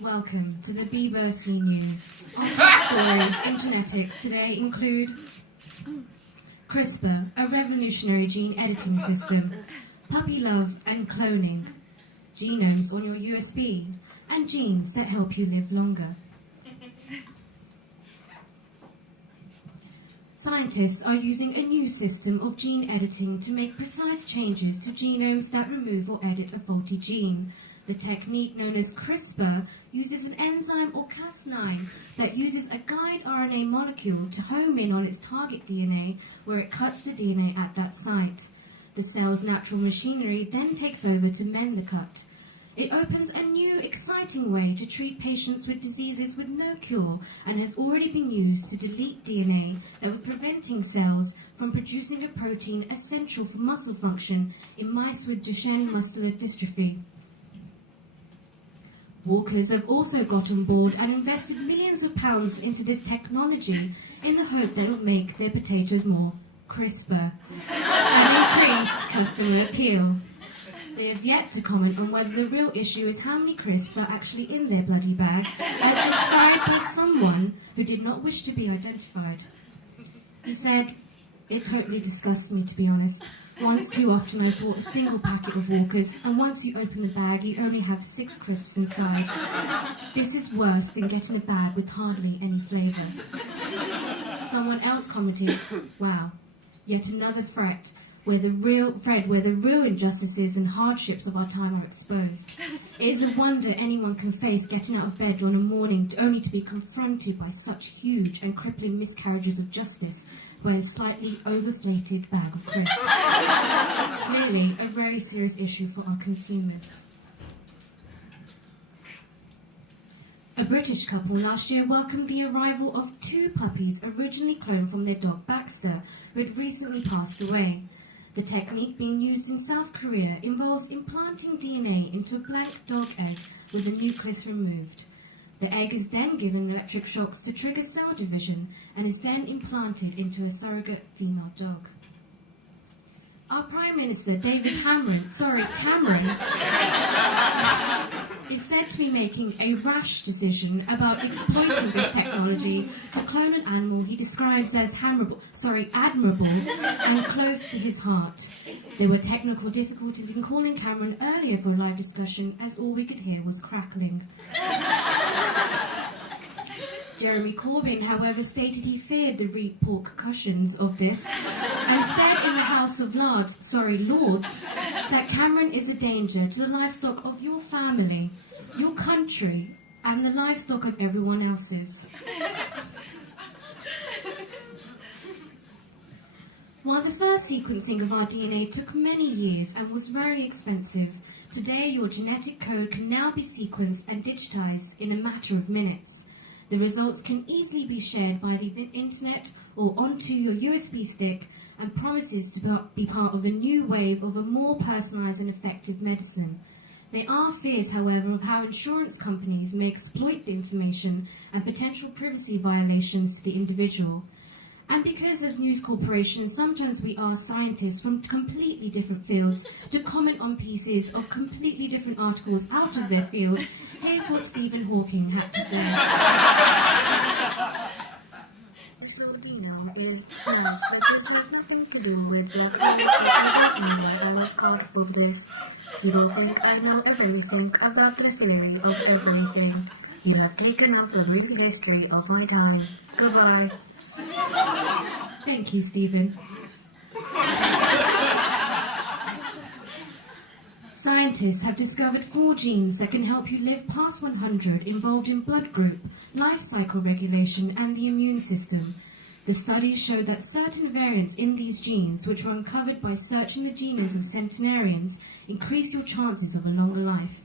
Welcome to the BBC News. Our top stories in genetics today include CRISPR, a revolutionary gene editing system, puppy love and cloning, genomes on your USB, and genes that help you live longer. Scientists are using a new system of gene editing to make precise changes to genomes that remove or edit a faulty gene. The technique known as CRISPR uses an enzyme or Cas9 that uses a guide RNA molecule to home in on its target DNA where it cuts the DNA at that site. The cell's natural machinery then takes over to mend the cut. It opens a new, exciting way to treat patients with diseases with no cure and has already been used to delete DNA that was preventing cells from producing a protein essential for muscle function in mice with Duchenne muscular dystrophy. Walkers have also got on board and invested millions of pounds into this technology in the hope that it will make their potatoes more crisper and increase customer appeal. They have yet to comment on whether the real issue is how many crisps are actually in their bloody bag, as described by someone who did not wish to be identified. He said, "It totally disgusts me, to be honest. Once too often I bought a single packet of Walkers, and once you open the bag, you only have 6 crisps inside. This is worse than getting a bag with hardly any flavour." Someone else commented, "Wow, yet another threat where the real injustices and hardships of our time are exposed. It is a wonder anyone can face getting out of bed on a morning only to be confronted by such huge and crippling miscarriages of justice by a slightly overinflated bag of crisps." Clearly, a very serious issue for our consumers. A British couple last year welcomed the arrival of 2 puppies originally cloned from their dog Baxter, who had recently passed away. The technique being used in South Korea involves implanting DNA into a blank dog egg with the nucleus removed. The egg is then given electric shocks to trigger cell division and is then implanted into a surrogate female dog. Our Prime Minister, David Cameron, is said to be making a rash decision about exploiting this technology to clone an animal he describes as admirable and close to his heart. There were technical difficulties in calling Cameron earlier for a live discussion, as all we could hear was crackling. Jeremy Corbyn, however, stated he feared the repercussions of this and said in the House of Lords, that Cameron is a danger to the livestock of your family, your country, and the livestock of everyone else's. While the first sequencing of our DNA took many years and was very expensive, today your genetic code can now be sequenced and digitized in a matter of minutes. The results can easily be shared by the internet or onto your USB stick and promises to be part of a new wave of a more personalised and effective medicine. There are fears, however, of how insurance companies may exploit the information and potential privacy violations to the individual. And because as news corporations, sometimes we ask scientists from completely different fields to comment on pieces of completely different articles out of their field, here's what Stephen Hawking had to say. So, it has nothing to do with the that was called for this. You don't think I know everything about the theory of everything. You have taken up the real history of my time. Goodbye. Thank you, Stephen. Scientists have discovered 4 genes that can help you live past 100 involved in blood group, life cycle regulation, and the immune system. The studies show that certain variants in these genes, which were uncovered by searching the genomes of centenarians, increase your chances of a longer life.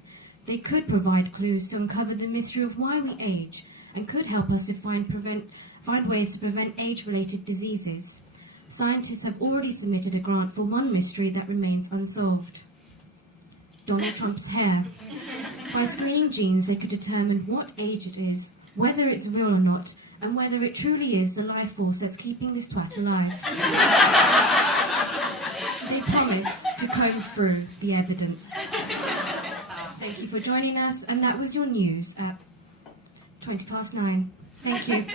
They could provide clues to uncover the mystery of why we age and could help us to find ways to prevent age-related diseases. Scientists have already submitted a grant for one mystery that remains unsolved: Donald Trump's hair. By screening genes, they could determine what age it is, whether it's real or not, and whether it truly is the life force that's keeping this twat alive. They promise to comb through the evidence. Thank you for joining us, and that was your news at 9:20. Thank you.